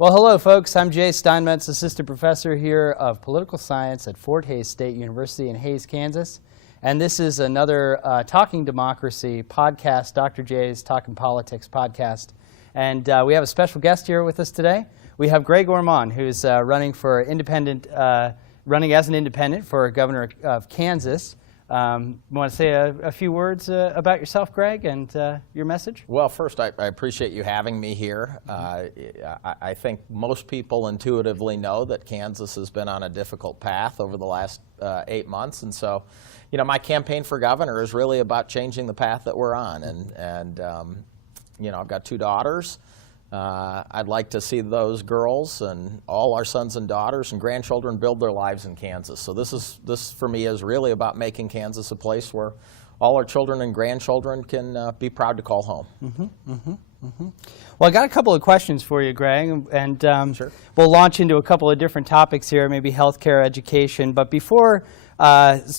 Well, hello, folks. I'm Jay Steinmetz, Assistant Professor here of Political Science at Fort Hays State University in Hays, Kansas. And this is another Talking Democracy podcast, Dr. J's Talking Politics podcast. And we have a special guest here with us today. We have Greg Orman, who's running as an independent for governor of Kansas. You want to say a few words about yourself, Greg, and your message? Well, first, I appreciate you having me here. I think most people intuitively know that Kansas has been on a difficult path over the last 8 months. And so, you know, my campaign for governor is really about changing the path that we're on. And you know, I've got 2 daughters. I'd like to see those girls and all our sons and daughters and grandchildren build their lives in Kansas. So this for me is really about making Kansas a place where all our children and grandchildren can be proud to call home. Well, I got a couple of questions for you, Greg, and Sure. We'll launch into a couple of different topics here, maybe healthcare, education. But before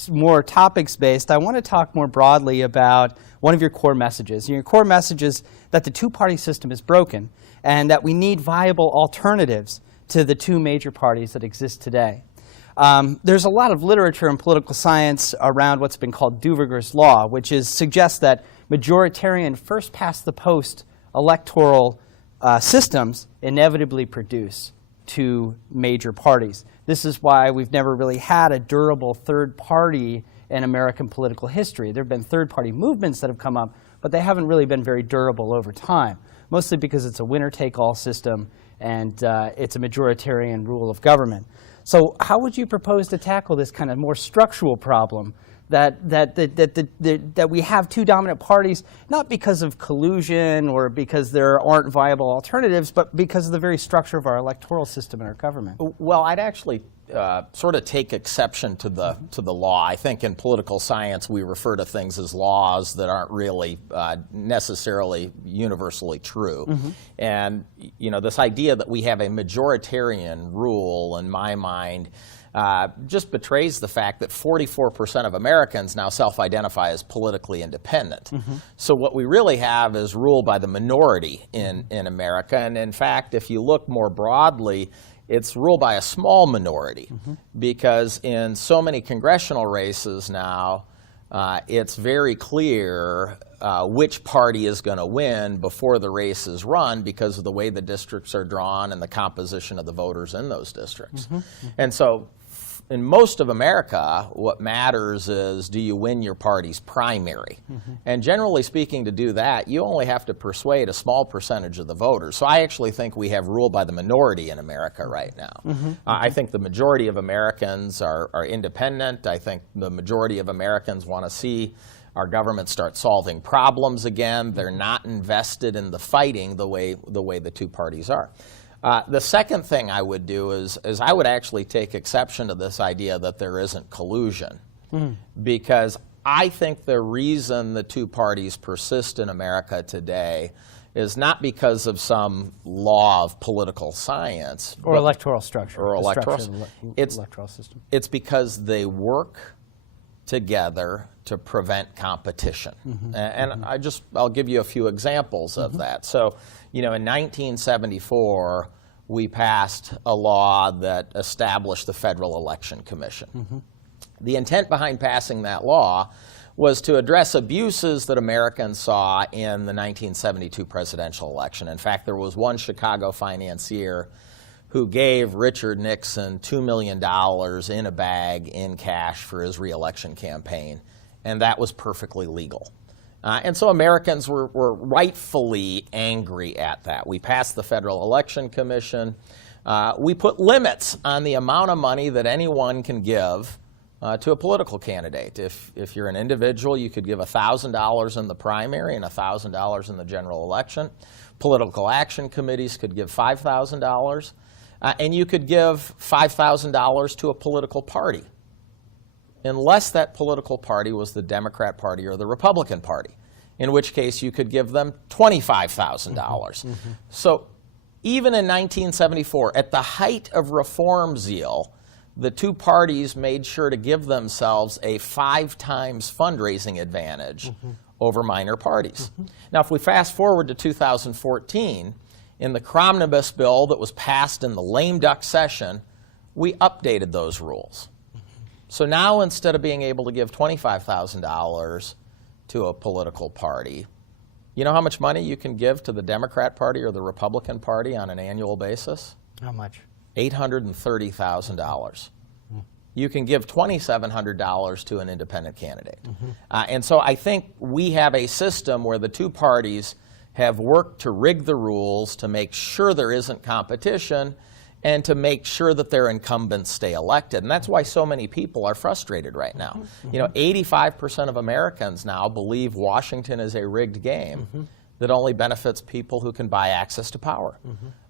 more topics-based, I want to talk more broadly about one of your core messages. Your core message is that the two-party system is broken and that we need viable alternatives to the 2 major parties that exist today. There's a lot of literature in political science around what's been called Duverger's Law, which suggests that majoritarian first-past-the-post electoral systems inevitably produce 2 major parties. This is why we've never really had a durable third party in American political history. There have been third-party movements that have come up, but they haven't really been very durable over time, mostly because it's a winner-take-all system and it's a majoritarian rule of government. So how would you propose to tackle this kind of more structural problem that we have 2 dominant parties, not because of collusion or because there aren't viable alternatives, but because of the very structure of our electoral system and our government? Well, I'd actually sort of take exception to the law. I think in political science we refer to things as laws that aren't really necessarily universally true. And you know, this idea that we have a majoritarian rule, in my mind, just betrays the fact that 44% of Americans now self-identify as politically independent. So what we really have is rule by the minority in America. And in fact, if you look more broadly, it's ruled by a small minority, because in so many congressional races now, it's very clear which party is going to win before the race is run because of the way the districts are drawn and the composition of the voters in those districts. And so in most of America, what matters is, do you win your party's primary? And generally speaking, to do that, you only have to persuade a small percentage of the voters. So I actually think we have rule by the minority in America right now. I think the majority of Americans are independent. I think the majority of Americans want to see our government start solving problems again. They're not invested in the fighting the way the 2 parties are. The second thing I would do is I would actually take exception to this idea that there isn't collusion, because I think the reason the 2 parties persist in America today is not because of some law of political science or electoral structure, or electoral system. It's because they work together to prevent competition. And I'll give you a few examples of that. So, you know, in 1974, we passed a law that established the Federal Election Commission. The intent behind passing that law was to address abuses that Americans saw in the 1972 presidential election. In fact, there was one Chicago financier who gave Richard Nixon $2 million in a bag in cash for his re-election campaign, and that was perfectly legal. And so Americans were rightfully angry at that. We passed the Federal Election Commission. We put limits on the amount of money that anyone can give to a political candidate. If you're an individual, you could give $1,000 in the primary and $1,000 in the general election. Political action committees could give $5,000. And you could give $5,000 to a political party, unless that political party was the Democrat Party or the Republican Party, in which case you could give them $25,000. So even in 1974, at the height of reform zeal, the 2 parties made sure to give themselves a 5 times fundraising advantage over minor parties. Now, if we fast forward to 2014, In the Cromnibus bill that was passed in the lame duck session, we updated those rules. So now instead of being able to give $25,000 to a political party, you know how much money you can give to the Democrat Party or the Republican Party on an annual basis? How much? $830,000. You can give $2,700 to an independent candidate. And so I think we have a system where the two parties have worked to rig the rules to make sure there isn't competition and to make sure that their incumbents stay elected. And that's why so many people are frustrated right now. You know, 85% of Americans now believe Washington is a rigged game that only benefits people who can buy access to power.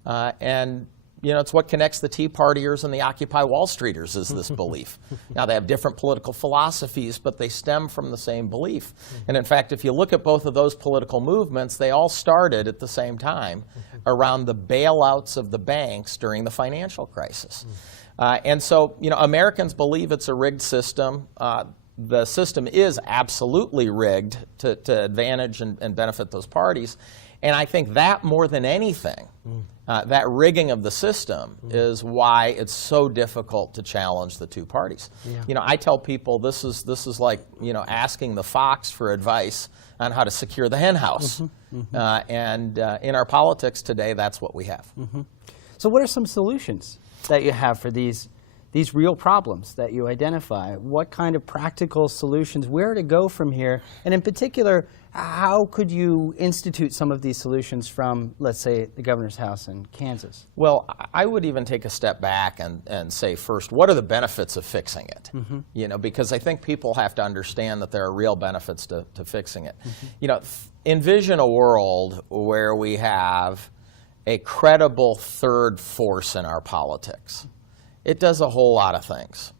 And you know, it's what connects the Tea Partiers and the Occupy Wall Streeters is this belief. Now, they have different political philosophies, but they stem from the same belief. And in fact, if you look at both of those political movements, they all started at the same time around the bailouts of the banks during the financial crisis. And so, you know, Americans believe it's a rigged system. The system is absolutely rigged to advantage and benefit those parties. And I think that more than anything, that rigging of the system is why it's so difficult to challenge the two parties. You know, I tell people this is like, you know, asking the fox for advice on how to secure the hen house. And in our politics today, that's what we have. So what are some solutions that you have for these real problems that you identify? What kind of practical solutions, where to go from here? And in particular, how could you institute some of these solutions from, let's say, the governor's house in Kansas? Well, I would even take a step back and say first, what are the benefits of fixing it? You know, because I think people have to understand that there are real benefits to fixing it. You know, envision a world where we have a credible third force in our politics. It does a whole lot of things.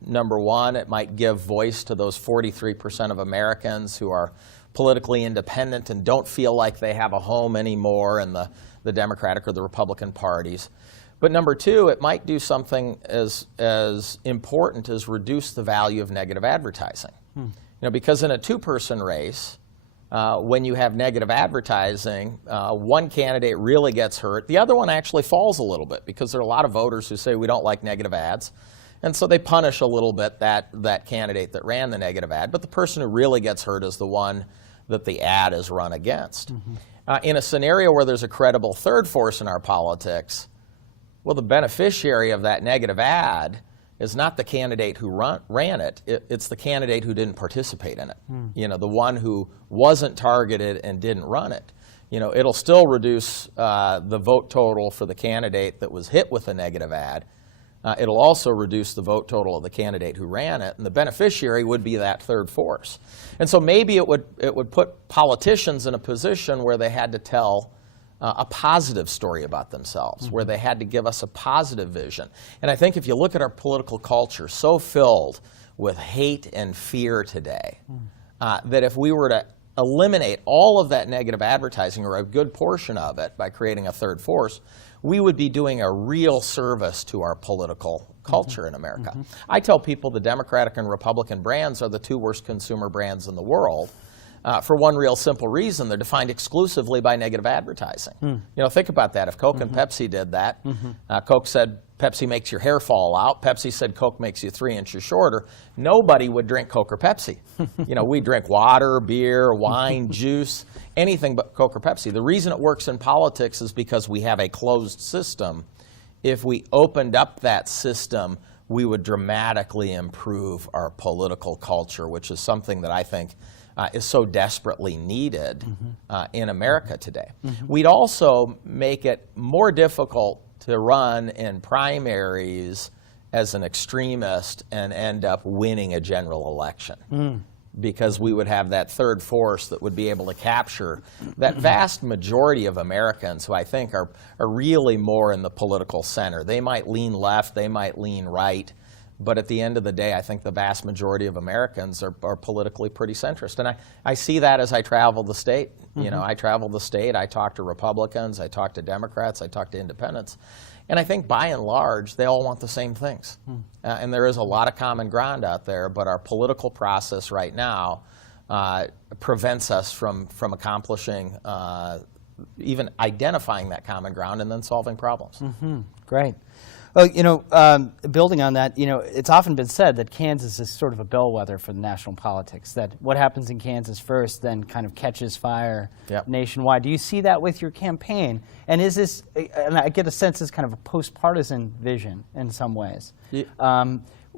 Number one, it might give voice to those 43% of Americans who are politically independent and don't feel like they have a home anymore in the Democratic or the Republican parties. But number two, it might do something as important as reduce the value of negative advertising. You know, because in a two-person race, when you have negative advertising, one candidate really gets hurt. The other one actually falls a little bit because there are a lot of voters who say we don't like negative ads. And so they punish a little bit that candidate that ran the negative ad. But the person who really gets hurt is the one that the ad is run against. In a scenario where there's a credible third force in our politics, well, the beneficiary of that negative ad is not the candidate who ran it. It's the candidate who didn't participate in it. You know, the one who wasn't targeted and didn't run it. You know, it'll still reduce the vote total for the candidate that was hit with a negative ad. It'll also reduce the vote total of the candidate who ran it, and the beneficiary would be that third force. And so maybe it would put politicians in a position where they had to tell a positive story about themselves, where they had to give us a positive vision. And I think if you look at our political culture, so filled with hate and fear today, that if we were to eliminate all of that negative advertising, or a good portion of it, by creating a third force, we would be doing a real service to our political culture in America. I tell people the Democratic and Republican brands are the two worst consumer brands in the world. For one real simple reason, they're defined exclusively by negative advertising. You know, think about that. If Coke and Pepsi did that, Coke said Pepsi makes your hair fall out. Pepsi said Coke makes you 3 inches shorter. Nobody would drink Coke or Pepsi. You know, we drink water, beer, wine, juice, anything but Coke or Pepsi. The reason it works in politics is because we have a closed system. If we opened up that system, we would dramatically improve our political culture, which is something that I think is so desperately needed in America today. We'd also make it more difficult to run in primaries as an extremist and end up winning a general election. Because we would have that third force that would be able to capture that vast majority of Americans who I think are really more in the political center. They might lean left, they might lean right, but at the end of the day, I think the vast majority of Americans are politically pretty centrist. And I see that as I travel the state. You know, I travel the state, I talk to Republicans, I talk to Democrats, I talk to independents. And I think by and large, they all want the same things. And there is a lot of common ground out there, but our political process right now prevents us from accomplishing even identifying that common ground and then solving problems. Great. Well, building on that, it's often been said that Kansas is sort of a bellwether for the national politics, that what happens in Kansas first then kind of catches fire nationwide. Do you see that with your campaign? And is this, and I get a sense it's kind of a post-partisan vision in some ways.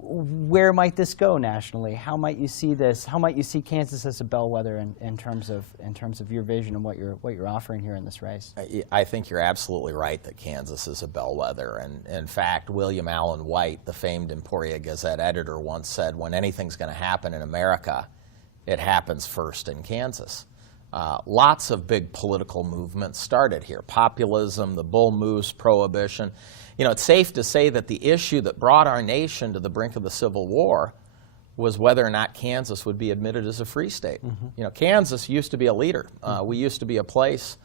Where might this go nationally? How might you see this? How might you see Kansas as a bellwether in terms of your vision and what you're offering here in this race? I think you're absolutely right that Kansas is a bellwether. And in fact, William Allen White, the famed Emporia Gazette editor, once said, when anything's going to happen in America, it happens first in Kansas. Lots of big political movements started here. Populism, the bull moose, prohibition. It's safe to say that the issue that brought our nation to the brink of the Civil War was whether or not Kansas would be admitted as a free state. Kansas used to be a leader. We used to be a place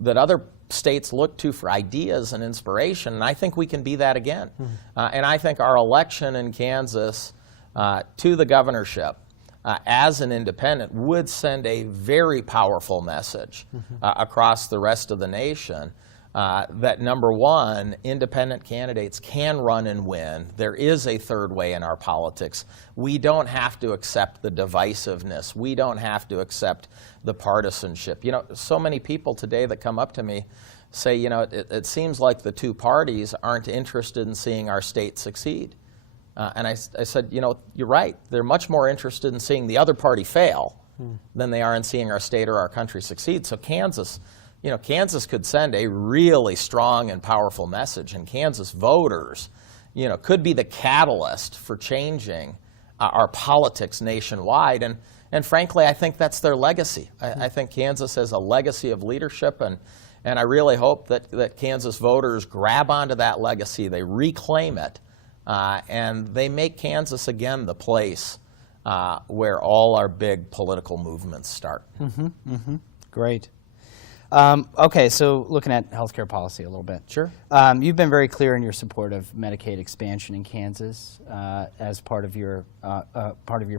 that other states look to for ideas and inspiration, and I think we can be that again. And I think our election in Kansas to the governorship as an independent would send a very powerful message across the rest of the nation that, number one, independent candidates can run and win. There is a third way in our politics. We don't have to accept the divisiveness. We don't have to accept the partisanship. So many people today that come up to me say, it seems like the two parties aren't interested in seeing our state succeed. And I said, you're right. They're much more interested in seeing the other party fail than they are in seeing our state or our country succeed. So Kansas could send a really strong and powerful message, and Kansas voters, could be the catalyst for changing our politics nationwide. And frankly, I think that's their legacy. I think Kansas has a legacy of leadership, and I really hope that Kansas voters grab onto that legacy, they reclaim it, and they make Kansas again the place where all our big political movements start. Great. Okay, so looking at healthcare policy a little bit. Sure. You've been very clear in your support of Medicaid expansion in Kansas as part of your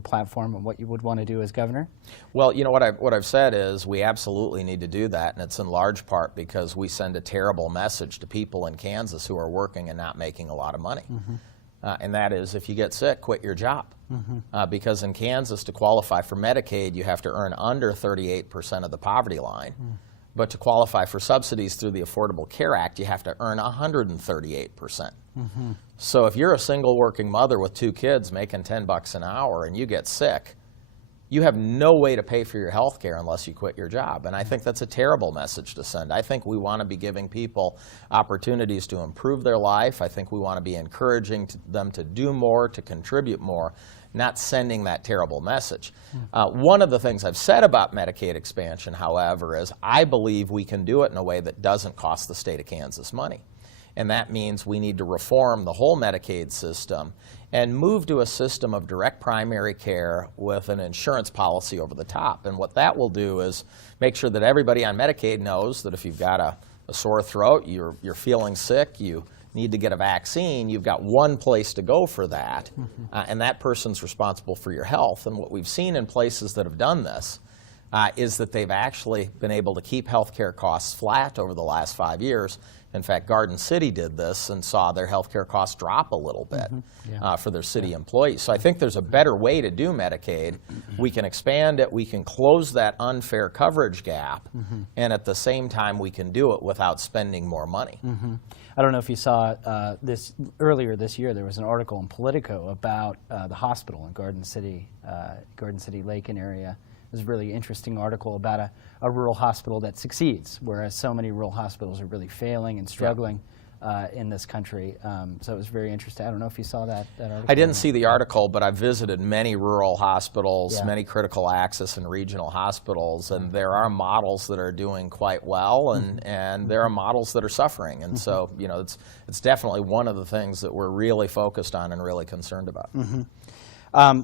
platform and what you would want to do as governor. Well, what I've said is we absolutely need to do that, and it's in large part because we send a terrible message to people in Kansas who are working and not making a lot of money. And that is, if you get sick, quit your job. Because in Kansas, to qualify for Medicaid, you have to earn under 38% of the poverty line. But to qualify for subsidies through the Affordable Care Act, you have to earn 138%. So if you're a single working mother with 2 kids making $10 an hour and you get sick, you have no way to pay for your health care unless you quit your job. And I think that's a terrible message to send. I think we want to be giving people opportunities to improve their life. I think we want to be encouraging them to do more, to contribute more, not sending that terrible message. One of the things I've said about Medicaid expansion, however, is I believe we can do it in a way that doesn't cost the state of Kansas money. And that means we need to reform the whole Medicaid system and move to a system of direct primary care with an insurance policy over the top. And what that will do is make sure that everybody on Medicaid knows that if you've got a sore throat, you're feeling sick, you need to get a vaccine, you've got one place to go for that, and that person's responsible for your health. And what we've seen in places that have done this is that they've actually been able to keep health care costs flat over the last 5 years. In fact, Garden City did this and saw their health care costs drop a little bit for their city employees. So I think there's a better way to do Medicaid. We can expand it, we can close that unfair coverage gap, and at the same time we can do it without spending more money. I don't know if you saw this earlier this year. There was an article in Politico about the hospital in Garden City, Lakin area. It was a really interesting article about a rural hospital that succeeds, whereas so many rural hospitals are really failing and struggling in this country. So it was very interesting. I don't know if you saw that article. I didn't see the article, but I've visited many rural hospitals, many critical access and regional hospitals, and there are models that are doing quite well, and there are models that are suffering. And so, it's definitely one of the things that we're really focused on and really concerned about.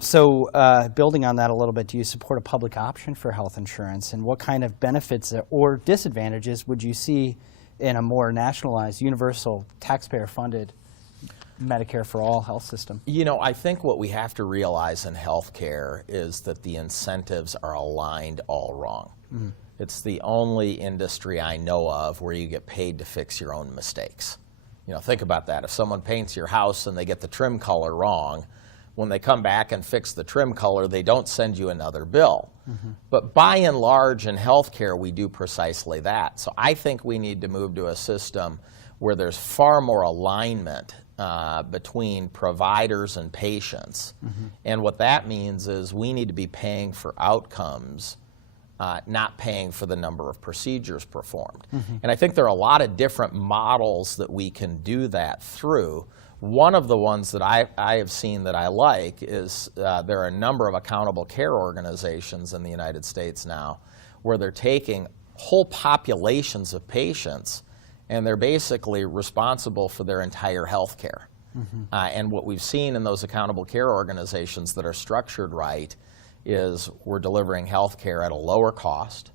So building on that a little bit, do you support a public option for health insurance, and what kind of benefits or disadvantages would you see in a more nationalized, universal, taxpayer-funded Medicare for all health system? I think what we have to realize in healthcare is that the incentives are aligned all wrong. It's the only industry I know of where you get paid to fix your own mistakes. You know, think about that. If someone paints your house and they get the trim color wrong, when they come back and fix the trim color, they don't send you another bill. But by and large in healthcare, we do precisely that. So I think we need to move to a system where there's far more alignment between providers and patients. And what that means is we need to be paying for outcomes, not paying for the number of procedures performed. And I think there are a lot of different models that we can do that through. One of the ones that I have seen that I like is there are a number of accountable care organizations in the United States now where they're taking whole populations of patients and they're basically responsible for their entire health care. And what we've seen in those accountable care organizations that are structured right is we're delivering health care at a lower cost,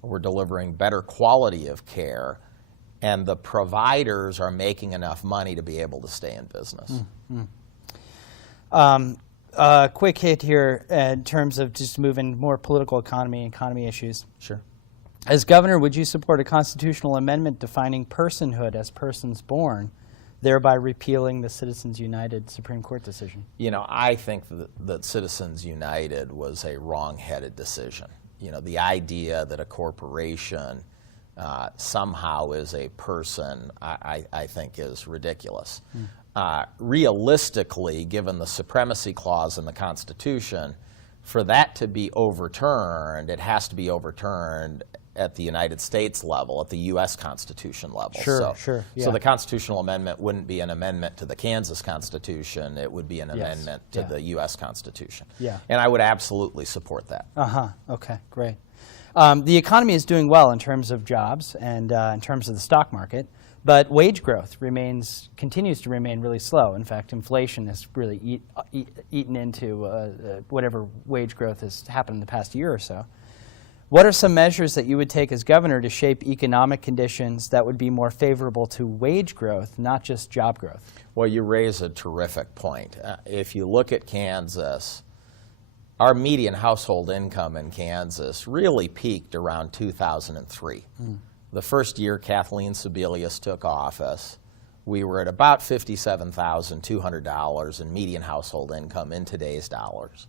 we're delivering better quality of care, and the providers are making enough money to be able to stay in business. Quick hit here in terms of just moving more political economy issues. Sure. As governor, would you support a constitutional amendment defining personhood as persons born, thereby repealing the Citizens United Supreme Court decision? You know, I think that Citizens United was a wrong-headed decision. You know, the idea that a corporation somehow is a person, I think is ridiculous. Realistically, given the supremacy clause in the Constitution, for that to be overturned, it has to be overturned at the United States level, at the U.S. Constitution level. Sure. So the constitutional amendment wouldn't be an amendment to the Kansas Constitution, it would be an amendment to the U.S. Constitution. And I would absolutely support that. Okay, great. The economy is doing well in terms of jobs and in terms of the stock market, but wage growth continues to remain really slow. In fact, inflation has really eaten into whatever wage growth has happened in the past year or so. What are some measures that you would take as governor to shape economic conditions that would be more favorable to wage growth, not just job growth? Well, you raise a terrific point. If you look at Kansas, our median household income in Kansas really peaked around 2003. The first year Kathleen Sebelius took office, we were at about $57,200 in median household income in today's dollars.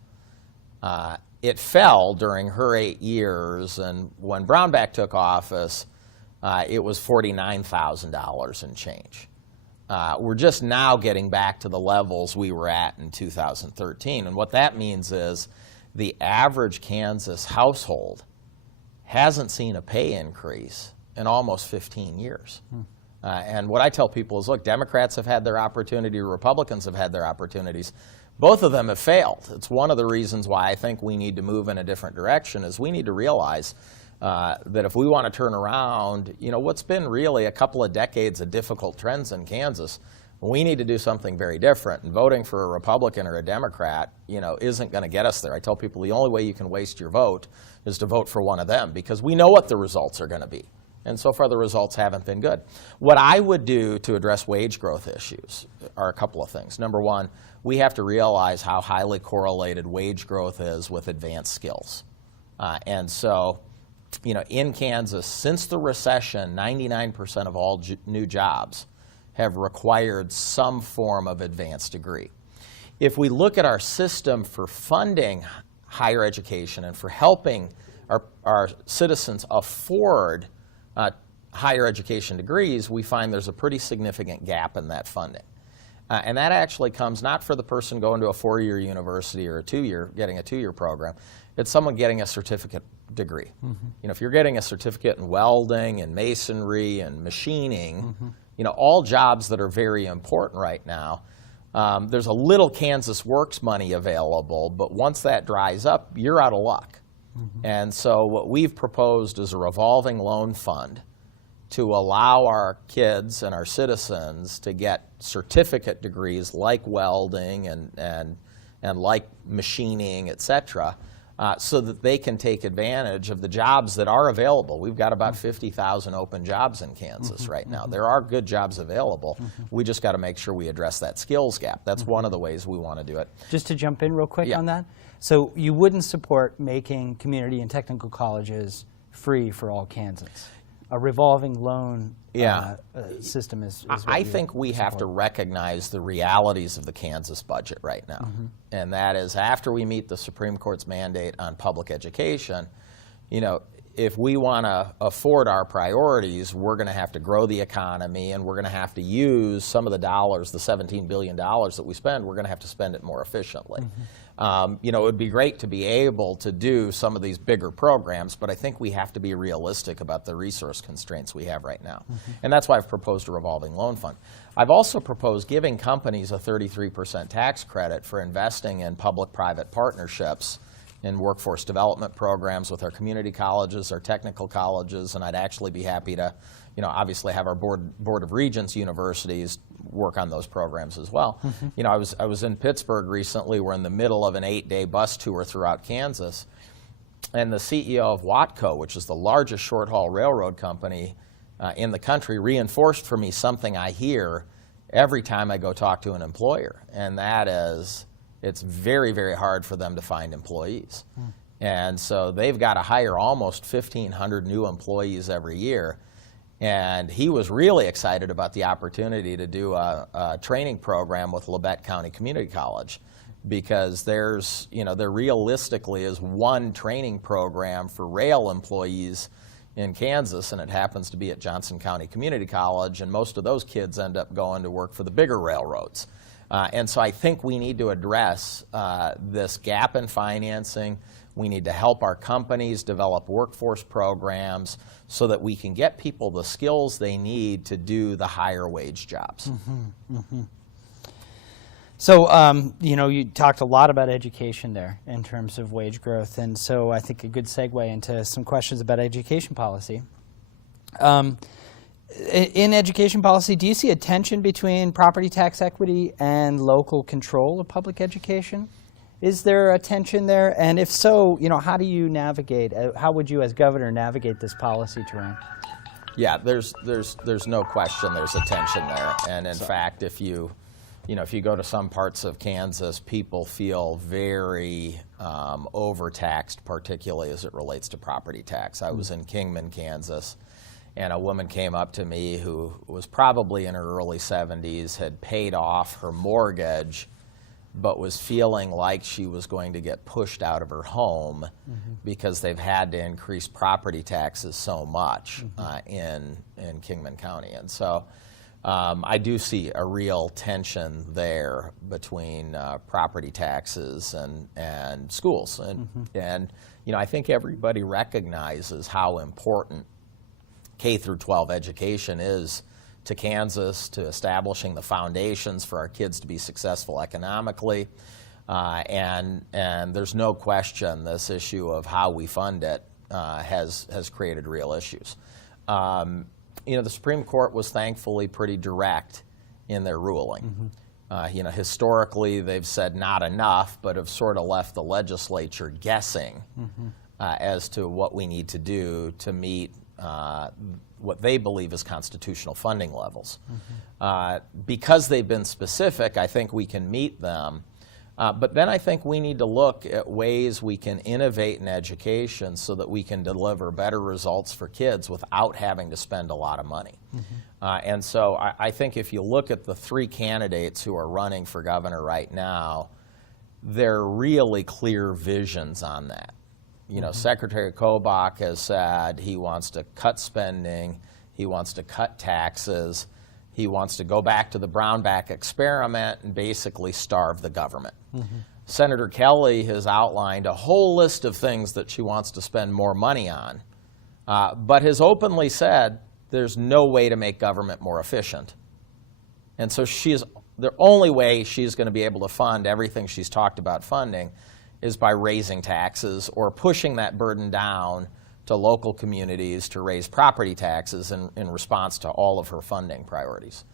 It fell during her 8 years, and when Brownback took office, it was $49,000 and change. We're just now getting back to the levels we were at in 2013, and what that means is the average Kansas household hasn't seen a pay increase in almost 15 years. And what I tell people is, look, Democrats have had their opportunity, Republicans have had their opportunities. Both of them have failed. It's one of the reasons why I think we need to move in a different direction is we need to realize that if we want to turn around, you know, what's been really a couple of decades of difficult trends in Kansas, we need to do something very different. And voting for a Republican or a Democrat, you know, isn't going to get us there. I tell people the only way you can waste your vote is to vote for one of them because we know what the results are going to be. And so far the results haven't been good. What I would do to address wage growth issues are a couple of things. Number one, we have to realize how highly correlated wage growth is with advanced skills. And so, you know, in Kansas, since the recession, 99% of all new jobs have required some form of advanced degree. If we look at our system for funding higher education and for helping our citizens afford higher education degrees, we find there's a pretty significant gap in that funding. And that actually comes not for the person going to a 4-year university or getting a 2-year program. It's someone getting a certificate degree. You know, if you're getting a certificate in welding and masonry and machining, you know, all jobs that are very important right now, there's a little Kansas Works money available, but once that dries up, you're out of luck. And so what we've proposed is a revolving loan fund to allow our kids and our citizens to get certificate degrees like welding and like machining, et cetera, so that they can take advantage of the jobs that are available. We've got about 50,000 open jobs in Kansas right now. There are good jobs available. We just got to make sure we address that skills gap. That's one of the ways we want to do it. Just to jump in real quick on that. So you wouldn't support making community and technical colleges free for all Kansans. A revolving loan system is what I you think we have to recognize the realities of the Kansas budget right now. And that is, after we meet the Supreme Court's mandate on public education, if we want to afford our priorities, we're going to have to grow the economy, and we're going to have to use some of the dollars, the $17 billion that we spend, we're going to have to spend it more efficiently. It would be great to be able to do some of these bigger programs, but I think we have to be realistic about the resource constraints we have right now. And that's why I've proposed a revolving loan fund. I've also proposed giving companies a 33% tax credit for investing in public-private partnerships in workforce development programs with our community colleges, our technical colleges, and I'd actually be happy to, obviously have our Board of Regents universities work on those programs as well. I was in Pittsburgh recently. We're in the middle of an 8-day bus tour throughout Kansas, and the CEO of Watco, which is the largest short-haul railroad company in the country, reinforced for me something I hear every time I go talk to an employer, and that is, it's very, very hard for them to find employees. And so they've got to hire almost 1,500 new employees every year. And he was really excited about the opportunity to do a training program with Labette County Community College, because there realistically is one training program for rail employees in Kansas, and it happens to be at Johnson County Community College, and most of those kids end up going to work for the bigger railroads. And so I think we need to address this gap in financing. We need to help our companies develop workforce programs so that we can get people the skills they need to do the higher wage jobs. So, you talked a lot about education there in terms of wage growth, and so I think a good segue into some questions about education policy. In education policy, do you see a tension between property tax equity and local control of public education? Is there a tension there? And if so, how do you navigate? How would you, as governor, navigate this policy terrain? Yeah, there's no question there's a tension there. And in fact, if you go to some parts of Kansas, people feel very overtaxed, particularly as it relates to property tax. I was in Kingman, Kansas, and a woman came up to me who was probably in her early 70s, had paid off her mortgage, but was feeling like she was going to get pushed out of her home because they've had to increase property taxes so much in Kingman County. And so I do see a real tension there between property taxes and schools. And I think everybody recognizes how important K through 12 education is to Kansas, to establishing the foundations for our kids to be successful economically. And there's no question this issue of how we fund it has created real issues. The Supreme Court was thankfully pretty direct in their ruling. Historically, they've said not enough, but have sort of left the legislature guessing as to what we need to do to meet what they believe is constitutional funding levels. Because they've been specific, I think we can meet them. But then I think we need to look at ways we can innovate in education so that we can deliver better results for kids without having to spend a lot of money. And so I think if you look at the three candidates who are running for governor right now, there are really clear visions on that. Secretary Kobach has said he wants to cut spending, he wants to cut taxes, he wants to go back to the Brownback experiment and basically starve the government. Senator Kelly has outlined a whole list of things that she wants to spend more money on, but has openly said there's no way to make government more efficient. And so the only way she's going to be able to fund everything she's talked about funding is by raising taxes or pushing that burden down to local communities to raise property taxes in response to all of her funding priorities.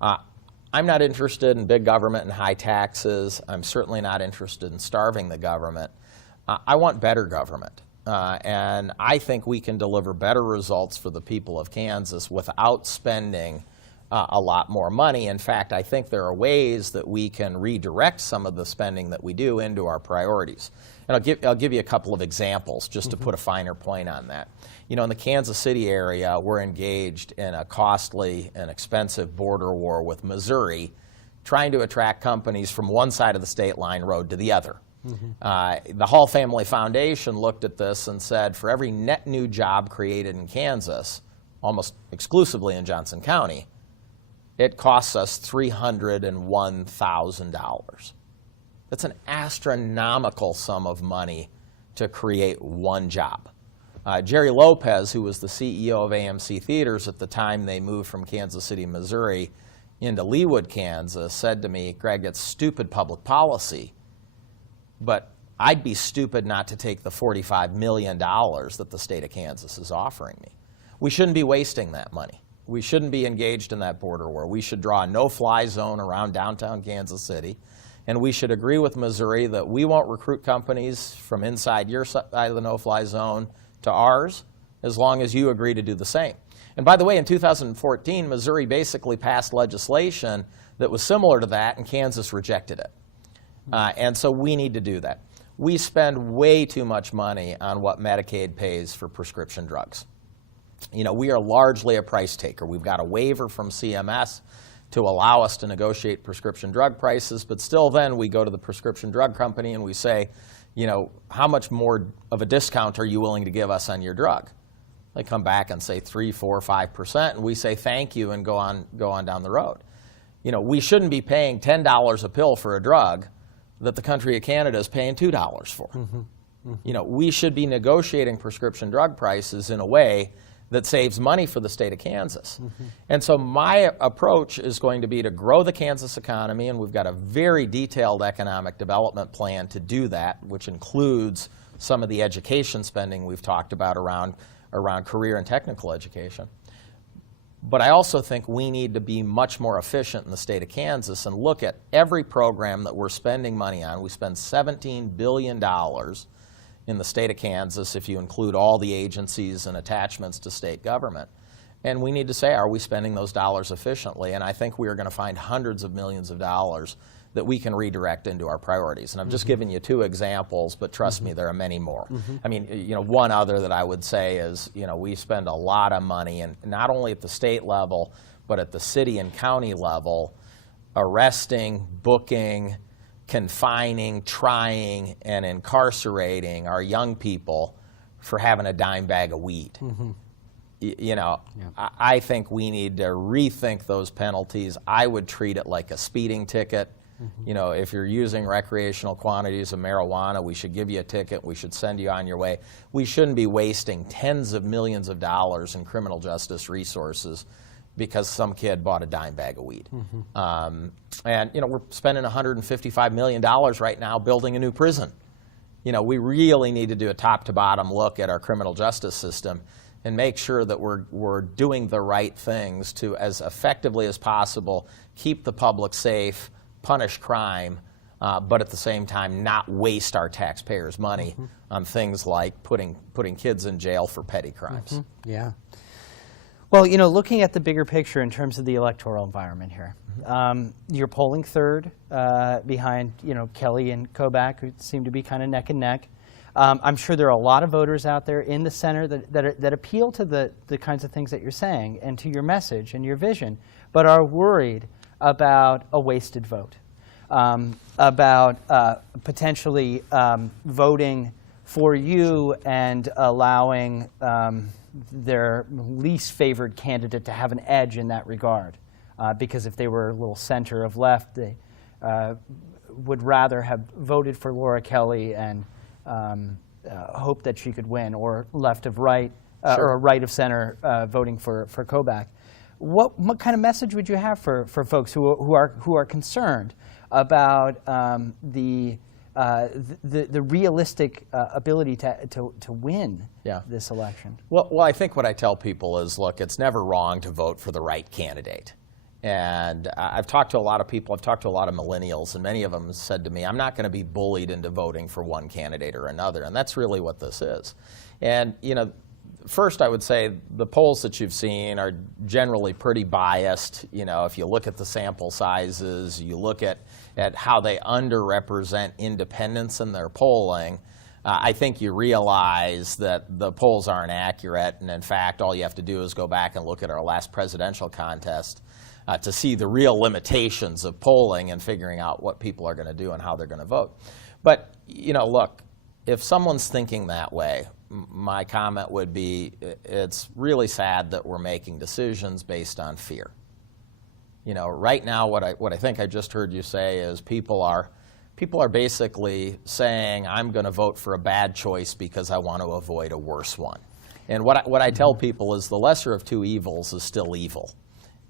I'm not interested in big government and high taxes. I'm certainly not interested in starving the government. I want better government. And I think we can deliver better results for the people of Kansas without spending a lot more money. In fact, I think there are ways that we can redirect some of the spending that we do into our priorities. And I'll give you a couple of examples just to put a finer point on that. In the Kansas City area, we're engaged in a costly and expensive border war with Missouri, trying to attract companies from one side of the state line road to the other. The Hall Family Foundation looked at this and said, for every net new job created in Kansas, almost exclusively in Johnson County, it costs us $301,000. That's an astronomical sum of money to create one job. Jerry Lopez, who was the CEO of AMC Theaters at the time they moved from Kansas City, Missouri, into Leawood, Kansas, said to me, Greg, it's stupid public policy, but I'd be stupid not to take the $45 million that the state of Kansas is offering me. We shouldn't be wasting that money. We shouldn't be engaged in that border war. We should draw a no-fly zone around downtown Kansas City, and we should agree with Missouri that we won't recruit companies from inside your side of the no-fly zone to ours as long as you agree to do the same. And by the way, in 2014, Missouri basically passed legislation that was similar to that, and Kansas rejected it. And so we need to do that. We spend way too much money on what Medicaid pays for prescription drugs. We are largely a price taker. We've got a waiver from CMS to allow us to negotiate prescription drug prices, but still then we go to the prescription drug company and we say, how much more of a discount are you willing to give us on your drug? They come back and say 3%, 4%, 5%, and we say thank you and go on down the road. We shouldn't be paying $10 a pill for a drug that the country of Canada is paying $2 for. We should be negotiating prescription drug prices in a way that saves money for the state of Kansas. And so my approach is going to be to grow the Kansas economy, and we've got a very detailed economic development plan to do that, which includes some of the education spending we've talked about around career and technical education. But I also think we need to be much more efficient in the state of Kansas and look at every program that we're spending money on. We spend $17 billion in the state of Kansas if you include all the agencies and attachments to state government. And we need to say, are we spending those dollars efficiently? And I think we are going to find hundreds of millions of dollars that we can redirect into our priorities. And I'm just giving you two examples, but trust me, there are many more. I mean, one other that I would say is, we spend a lot of money, and not only at the state level, but at the city and county level, arresting, booking, confining, trying, and incarcerating our young people for having a dime bag of weed. I think we need to rethink those penalties. I would treat it like a speeding ticket. If you're using recreational quantities of marijuana, we should give you a ticket. We should send you on your way. We shouldn't be wasting tens of millions of dollars in criminal justice resources because some kid bought a dime bag of weed. And we're spending $155 million right now building a new prison. We really need to do a top-to-bottom look at our criminal justice system and make sure that we're doing the right things to, as effectively as possible, keep the public safe, punish crime, but at the same time not waste our taxpayers' money on things like putting kids in jail for petty crimes. Yeah. Well, looking at the bigger picture in terms of the electoral environment here, you're polling third behind, Kelly and Kobach, who seem to be kind of neck and neck. I'm sure there are a lot of voters out there in the center that appeal to the kinds of things that you're saying and to your message and your vision, but are worried about a wasted vote, about potentially voting for you and allowing their least favored candidate to have an edge in that regard. Because if they were a little center of left, they would rather have voted for Laura Kelly and hope that she could win, or left of right, or right of center voting for Kobach. What kind of message would you have for folks who are concerned about the realistic ability to win this election? Well, I think what I tell people is, look, it's never wrong to vote for the right candidate. And I've talked to a lot of people, I've talked to a lot of millennials, and many of them said to me, I'm not going to be bullied into voting for one candidate or another. And that's really what this is. And, first, I would say the polls that you've seen are generally pretty biased. You know, if you look at the sample sizes, you look at how they underrepresent independents in their polling, I think you realize that the polls aren't accurate. And in fact, all you have to do is go back and look at our last presidential contest to see the real limitations of polling and figuring out what people are going to do and how they're going to vote. But, you know, look, if someone's thinking that way, my comment would be it's really sad that we're making decisions based on fear. You know, right now what I think I just heard you say is people are basically saying, I'm going to vote for a bad choice because I want to avoid a worse one. And what I tell people is the lesser of two evils is still evil.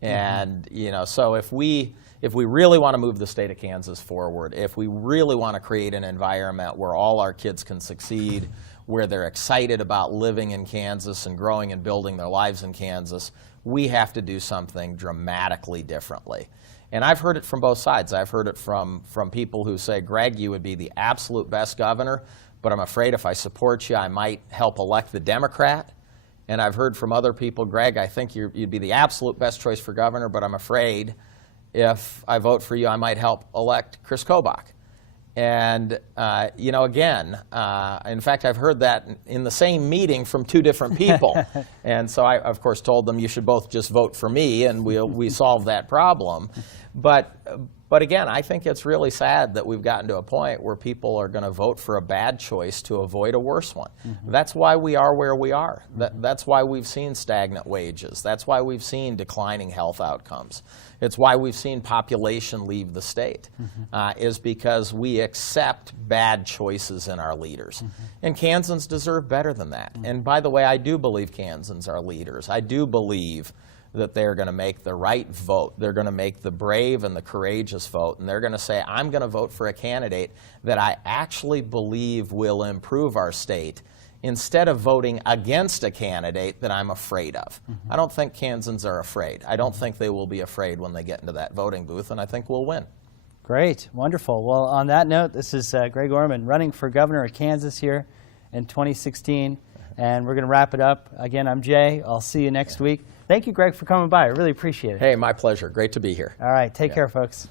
And you know, so if we really want to move the state of Kansas forward, if we really want to create an environment where all our kids can succeed, where they're excited about living in Kansas and growing and building their lives in Kansas, we have to do something dramatically differently. And I've heard it from both sides. I've heard it from people who say, Greg, you would be the absolute best governor, but I'm afraid if I support you, I might help elect the Democrat. And I've heard from other people, Greg, I think you'd be the absolute best choice for governor, but I'm afraid if I vote for you, I might help elect Chris Kobach. And, you know, again, in fact, I've heard that in the same meeting from two different people. And so I, of course, told them you should both just vote for me and we solve that problem. But again, I think it's really sad that we've gotten to a point where people are going to vote for a bad choice to avoid a worse one. That's why we are where we are. That's why we've seen stagnant wages. That's why we've seen declining health outcomes. It's why we've seen population leave the state, is because we accept bad choices in our leaders. And Kansans deserve better than that. And by the way, I do believe Kansans are leaders. I do believe that they're going to make the right vote. They're going to make the brave and the courageous vote. And they're going to say, I'm going to vote for a candidate that I actually believe will improve our state, instead of voting against a candidate that I'm afraid of. I don't think Kansans are afraid. I don't think they will be afraid when they get into that voting booth, and I think we'll win. Great, wonderful. Well, on that note, this is Greg Orman running for governor of Kansas here in 2016, and we're going to wrap it up. Again, I'm Jay. I'll see you next week. Thank you, Greg, for coming by. I really appreciate it. Hey, my pleasure. Great to be here. All right, take care, folks.